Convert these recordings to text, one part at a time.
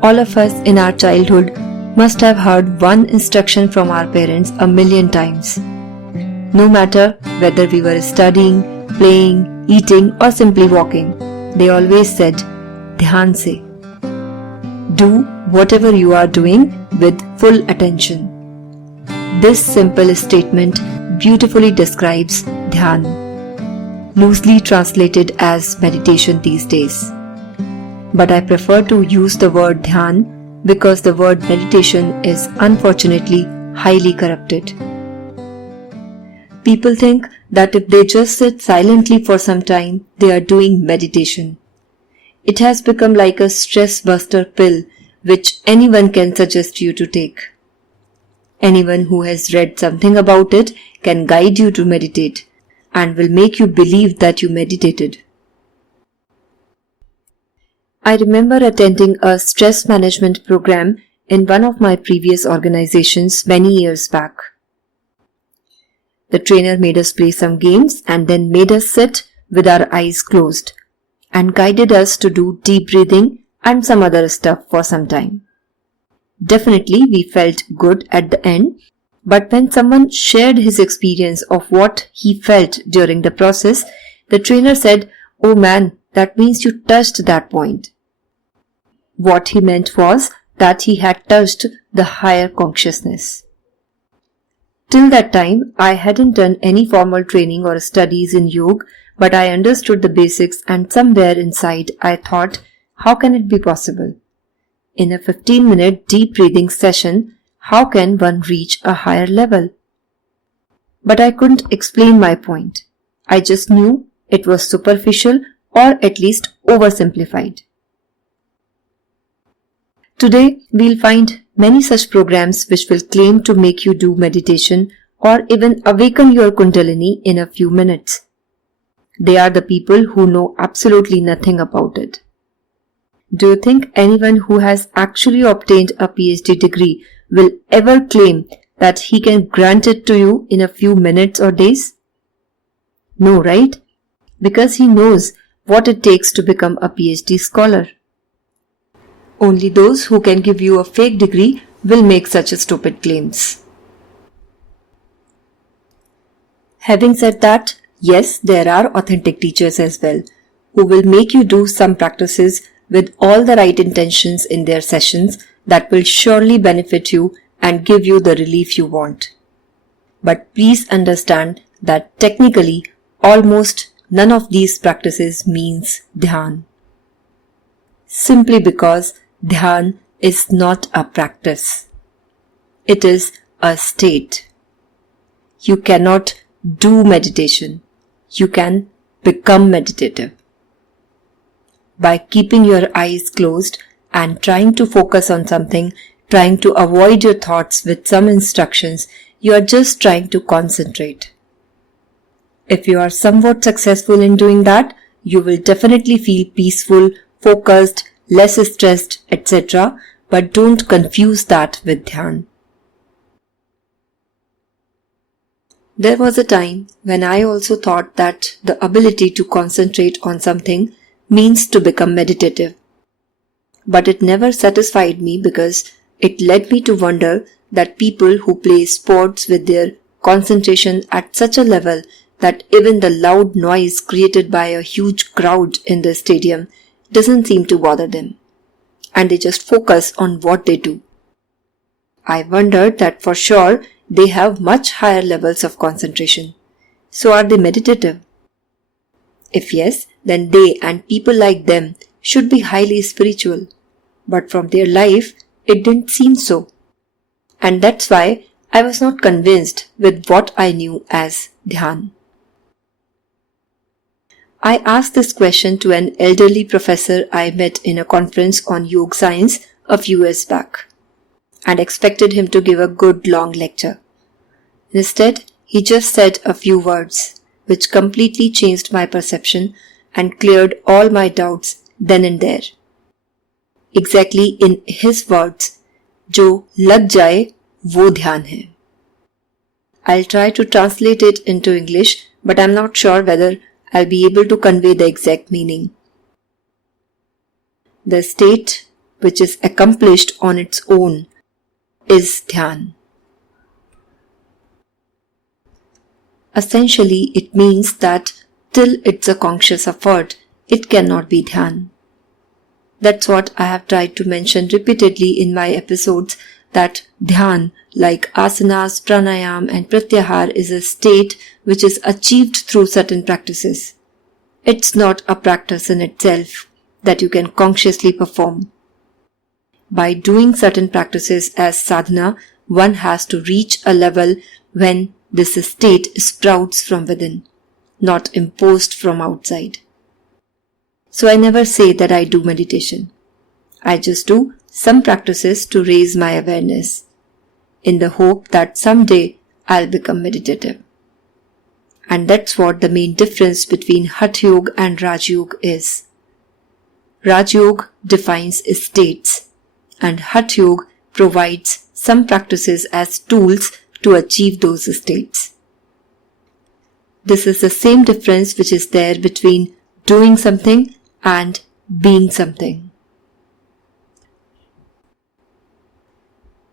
All of us in our childhood must have heard one instruction from our parents a million times. No matter whether we were studying, playing, eating or simply walking, they always said, "Dhyan se." Do whatever you are doing with full attention. This simple statement beautifully describes Dhyan, loosely translated as meditation these days. But I prefer to use the word Dhyan because the word meditation is unfortunately highly corrupted. People think that if they just sit silently for some time, they are doing meditation. It has become like a stress buster pill which anyone can suggest you to take. Anyone who has read something about it can guide you to meditate and will make you believe that you meditated. I remember attending a stress management program in one of my previous organizations many years back. The trainer made us play some games and then made us sit with our eyes closed and guided us to do deep breathing and some other stuff for some time. Definitely we felt good at the end, but when someone shared his experience of what he felt during the process, the trainer said, "Oh man, that means you touched that point." What he meant was that he had touched the higher consciousness. Till that time, I hadn't done any formal training or studies in yoga, but I understood the basics and somewhere inside I thought, how can it be possible? In a 15-minute deep breathing session, how can one reach a higher level? But I couldn't explain my point. I just knew it was superficial or at least oversimplified. Today, we'll find many such programs which will claim to make you do meditation or even awaken your Kundalini in a few minutes. They are the people who know absolutely nothing about it. Do you think anyone who has actually obtained a PhD degree will ever claim that he can grant it to you in a few minutes or days? No, right? Because he knows what it takes to become a PhD scholar. Only those who can give you a fake degree will make such stupid claims. Having said that, yes, there are authentic teachers as well, who will make you do some practices with all the right intentions in their sessions that will surely benefit you and give you the relief you want. But please understand that technically, almost none of these practices means Dhyan. Simply because Dhyan is not a practice. It is a state. You cannot do meditation. You can become meditative. By keeping your eyes closed and trying to focus on something, trying to avoid your thoughts with some instructions, you are just trying to concentrate. If you are somewhat successful in doing that, you will definitely feel peaceful, focused, less stressed, etc. But don't confuse that with Dhyan. There was a time when I also thought that the ability to concentrate on something means to become meditative. But it never satisfied me because it led me to wonder that people who play sports with their concentration at such a level that even the loud noise created by a huge crowd in the stadium doesn't seem to bother them, and they just focus on what they do. I wondered that for sure they have much higher levels of concentration. So are they meditative? If yes, then they and people like them should be highly spiritual. But from their life, it didn't seem so. And that's why I was not convinced with what I knew as Dhyan. I asked this question to an elderly professor I met in a conference on yoga science a few years back and expected him to give a good long lecture. Instead, he just said a few words which completely changed my perception and cleared all my doubts then and there. Exactly in his words, "Jo lag jaye, wo dhyan hai." I'll try to translate it into English, but I'm not sure whether I'll be able to convey the exact meaning. The state which is accomplished on its own, is Dhyan. Essentially, it means that till it's a conscious effort, it cannot be Dhyan. That's what I have tried to mention repeatedly in my episodes, that Dhyan, like asanas, pranayam and pratyahar, is a state which is achieved through certain practices. It's not a practice in itself that you can consciously perform. By doing certain practices as sadhana, one has to reach a level when this state sprouts from within, not imposed from outside. So I never say that I do meditation. I just do some practices to raise my awareness, in the hope that someday I'll become meditative. And that's what the main difference between Hatha Yoga and Raj Yoga is. Raj Yoga defines states, and Hatha Yoga provides some practices as tools to achieve those states. This is the same difference which is there between doing something and being something.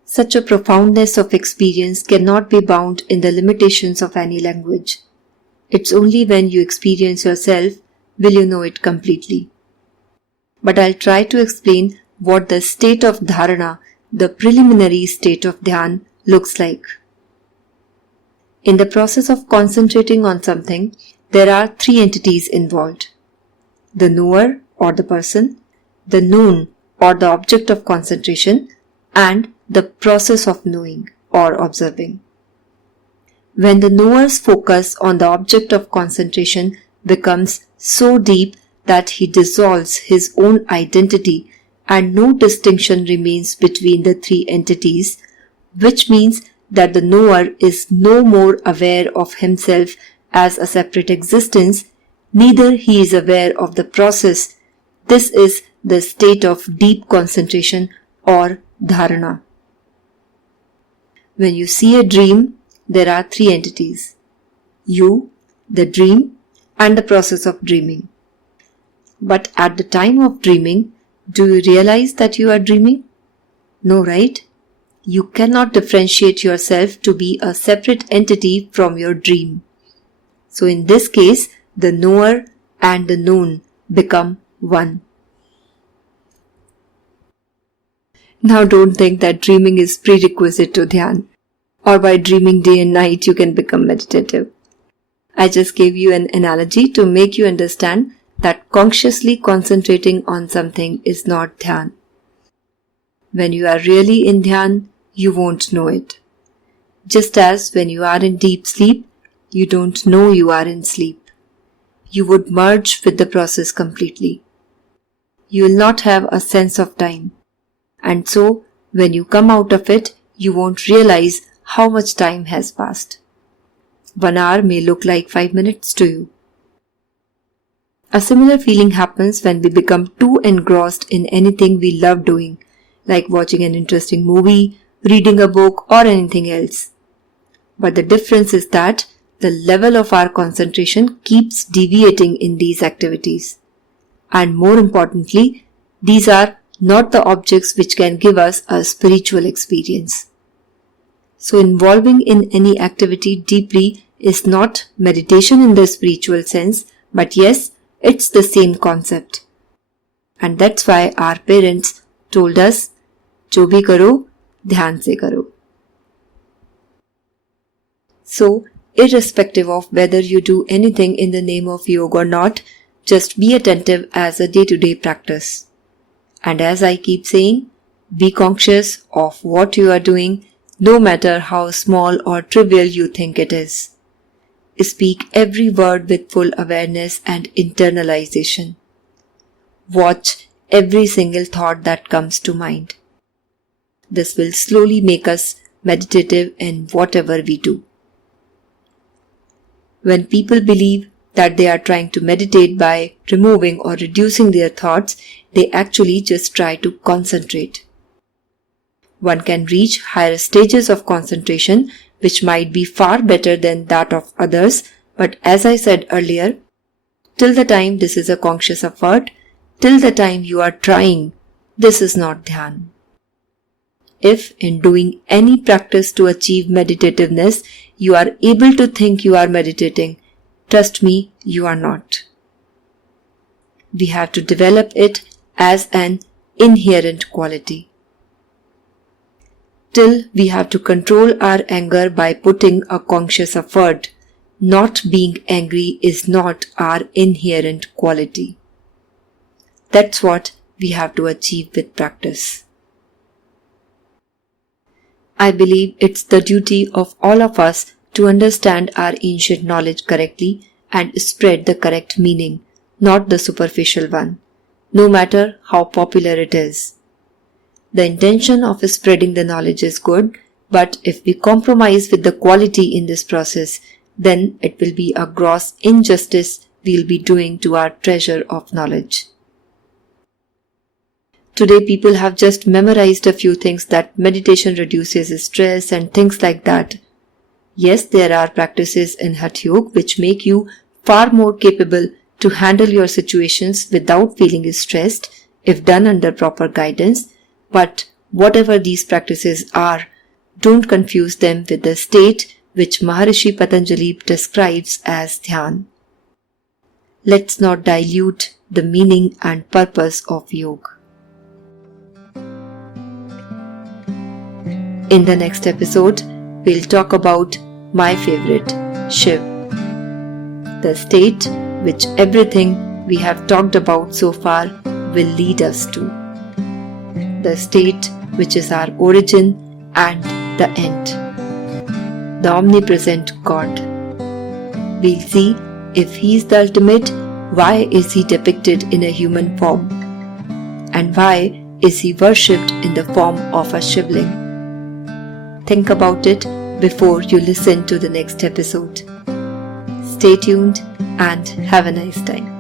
Such a profoundness of experience cannot be bound in the limitations of any language. It's only when you experience yourself will you know it completely. But I'll try to explain what the state of dharana, the preliminary state of dhyan, looks like. In the process of concentrating on something, there are three entities involved: the knower or the person, the known or the object of concentration, and the process of knowing or observing. When the knower's focus on the object of concentration becomes so deep that he dissolves his own identity and no distinction remains between the three entities, which means that the knower is no more aware of himself as a separate existence, neither he is aware of the process. This is the state of deep concentration or dharana. When you see a dream, there are three entities: you, the dream, and the process of dreaming. But at the time of dreaming, do you realize that you are dreaming? No, right? You cannot differentiate yourself to be a separate entity from your dream. So in this case, the knower and the known become one. Now don't think that dreaming is prerequisite to dhyan, or by dreaming day and night you can become meditative. I just gave you an analogy to make you understand that consciously concentrating on something is not dhyan. When you are really in dhyan, you won't know it. Just as when you are in deep sleep, you don't know you are in sleep. You would merge with the process completely. You will not have a sense of time. And so, when you come out of it, you won't realize how much time has passed. 1 hour may look like 5 minutes to you. A similar feeling happens when we become too engrossed in anything we love doing, like watching an interesting movie, reading a book, or anything else. But the difference is that the level of our concentration keeps deviating in these activities. And more importantly, these are not the objects which can give us a spiritual experience. So involving in any activity deeply is not meditation in the spiritual sense, but yes, it's the same concept. And that's why our parents told us, "Jo bhi karo, dhyan se karo." So, irrespective of whether you do anything in the name of yoga or not, just be attentive as a day-to-day practice. And as I keep saying, be conscious of what you are doing, no matter how small or trivial you think it is. Speak every word with full awareness and internalization. Watch every single thought that comes to mind. This will slowly make us meditative in whatever we do. When people believe that they are trying to meditate by removing or reducing their thoughts, they actually just try to concentrate. One can reach higher stages of concentration, which might be far better than that of others, but as I said earlier, till the time this is a conscious effort, till the time you are trying, this is not dhyan. If in doing any practice to achieve meditativeness, you are able to think you are meditating, trust me, you are not. We have to develop it as an inherent quality. Till we have to control our anger by putting a conscious effort. Not being angry is not our inherent quality. That's what we have to achieve with practice. I believe it's the duty of all of us to understand our ancient knowledge correctly and spread the correct meaning, not the superficial one, no matter how popular it is. The intention of spreading the knowledge is good, but if we compromise with the quality in this process, then it will be a gross injustice we'll be doing to our treasure of knowledge. Today people have just memorized a few things that meditation reduces stress and things like that. Yes, there are practices in Hatha Yoga which make you far more capable to handle your situations without feeling stressed if done under proper guidance, but whatever these practices are, don't confuse them with the state which Maharishi Patanjali describes as dhyan. Let's not dilute the meaning and purpose of yoga. In the next episode, we'll talk about my favorite, Shiv, the state which everything we have talked about so far will lead us to, the state which is our origin and the end, the omnipresent God. We'll see if He is the ultimate, why is He depicted in a human form, and why is He worshipped in the form of a Shivling. Think about it before you listen to the next episode. Stay tuned and have a nice time.